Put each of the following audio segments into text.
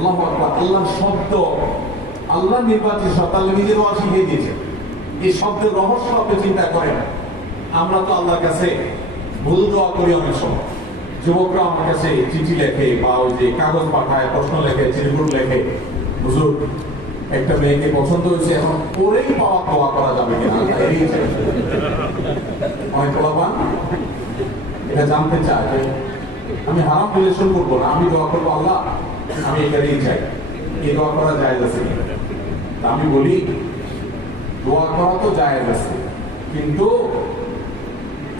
আল্লাহু আকবার। আল্লাহর শব্দ, আল্লাহ নির্বাচিত শব্দ, আল্লাহ নিজের ওয়াজ শিখিয়ে দিয়েছেন। এই শব্দের রহস্য আপনি চিন্তা করেন। আমরা তো আল্লাহর কাছে ভুল দোয়া করি অনেক সময়। যুবকরা আমার কাছে চিঠি লেখে বা ওই যে কাগজ পাঠায়, প্রশ্ন লেখে, চিঠিগুলো লেখে, হুজুর একটা মেয়েকে পছন্দ হয়েছে, এখন করেই পাওয়া দোয়া করা যাবে কিনা, অনেক পোলাপান এটা জানতে চায় যে আমি হারাম রিলেশন করবো না, আমি দোয়া করবো আল্লাহ আমি এটাই চাই, এই দোয়া করা জায়েজ আছে। আমি বলি দোয়া করা তো জায়েজ আছে, কিন্তু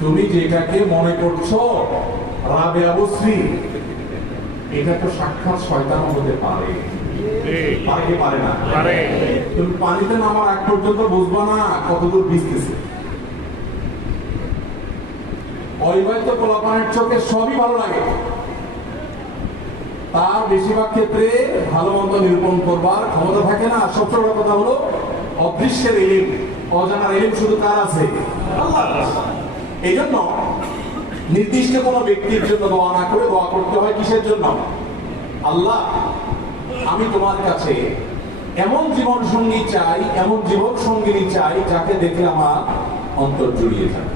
তুমি যেটাকে মনে করছো রাবেয়া বসরি, এটা তো সাক্ষাৎ শয়তান হতে পারে। পারে কি পারে না? তুমি পানিতে নামার আগ পর্যন্ত বুঝবা না কতদূর ভিজতেছে। অবিবাহিত পোলাপানের চোখে সবই ভালো লাগে, তার বেশিরভাগ ক্ষেত্রে ভালো মন্দ নিরূপণ করবার ক্ষমতা থাকে না। সবচেয়ে বড় কথা হলো অদৃশ্যের ইলম, অজানার ইলম শুধু কার আছে? আল্লাহর আছে। এই জন্য নির্দিষ্ট কোন ব্যক্তির জন্য দোয়া না করে দোয়া করতে হয় কিসের জন্য? আল্লাহ আমি তোমার কাছে এমন জীবন সঙ্গী চাই, এমন জীবন সঙ্গিনী চাই যাকে দেখে আমার অন্তর জুড়িয়ে যাবে,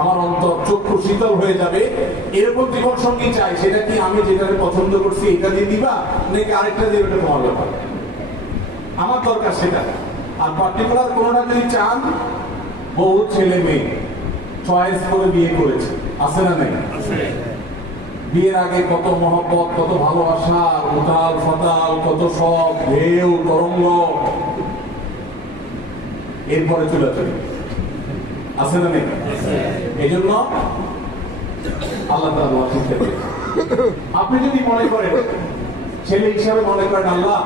আমার অন্তর চক্ষু শীতল হয়ে যাবে, এরকম জীবন সঙ্গী চাই। সেটা কি আমি যেটাকে পছন্দ করছি এটা দিয়ে দিবা নাকি আরেকটা দিয়ে, ওটা তোমার ব্যাপার, আমার দরকার সেটা। আর পার্টিকুলার কোনটা যদি চান, বহু ছেলে মেয়ে চয়েস করে বিয়ে করেছে, আছে না নাই? বিয়ের আগে কত মহব্বত, কত ভালোবাসা, উতাল ফতাল, কত সব ঢেউ তরঙ্গ, এরপরে চলে চলে, আছে না নেই? এই জন্য আল্লাহ তাআলা দোয়া শিখতে পারে। আপনি যদি মনে করেন, ছেলে হিসাবে মনে করেন আল্লাহ